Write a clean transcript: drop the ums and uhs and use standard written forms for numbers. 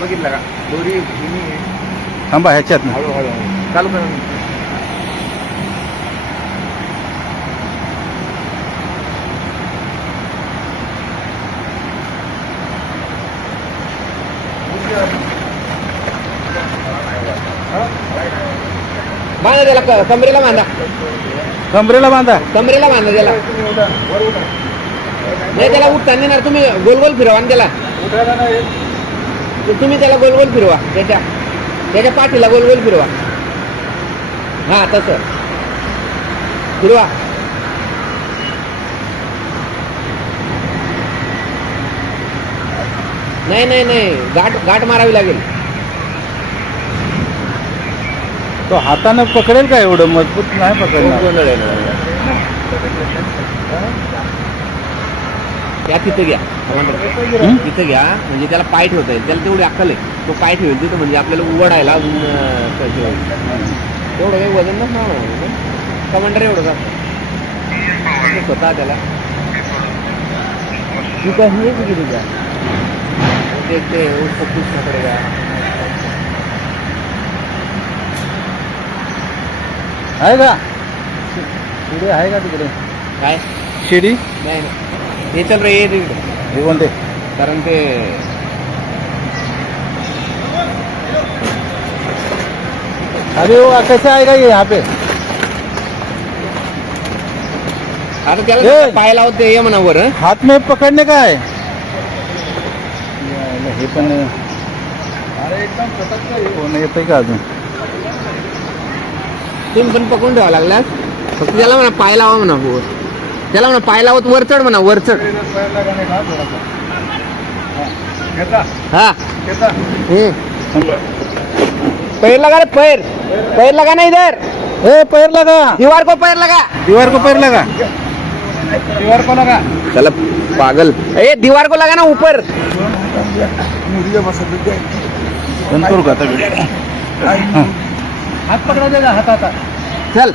बघितलं का दोरी थांबा ह्याच्यात ना. हळूहळू चालू करा. बांधा त्याला कमरेला बांधा. कमरेला बांधा. कमरेला बांधा त्याला. नाही त्याला उठताना येणार. तुम्ही गोल गोल फिरवा ना त्याला. तुम्ही त्याला गोल गोल फिरवा. त्याच्या पाठीला गोल गोल फिरवा. हा तसं फिरवा. नाही नाही नाही गाठ मारावी लागेल. तो हाताने पकडेल का? एवढं मजबूत नाही पकडणार. त्या तिथं घ्या. तिथं घ्या म्हणजे त्याला पाय ठेवता येईल. त्याला तेवढी अक्कल आहे. तो पाय ठेवेल तिथं म्हणजे आपल्याला उघडायला अजून तेवढं काही वजन नसणार. कमांडर एवढं का स्वतः त्याला तू काय हे गेली का देखते उसको पूछना पड़ेगा. आहे का शिडी? आहे का तिकडे काय शिडी? नाही ना हे चल रे. ये तिकडे. हे कोणते? कारण ते अरे वो कैसे आएगा ये यहाँ पे? आता त्याला पाय लावते ये म्हणा वर. हाथ में पकड़ने का है. हे पण कोण येतंय का अजून? तुम्ही पण पकडून ठेवा लागला. फक्त त्याला म्हणा पाय लावा म्हणा. हो त्याला म्हणा पाय लावत वर चढ म्हणा. वर चढ. हा पैर लगा रे. पैर लगा ना इधर. ए पैर लगा. दीवार को पैर लगा. दीवार को पैर लगा. दीवार को लगा. चला पागल. ए दीवार को लगा ना ऊपर. करू का हात पकडा. हात आता चल.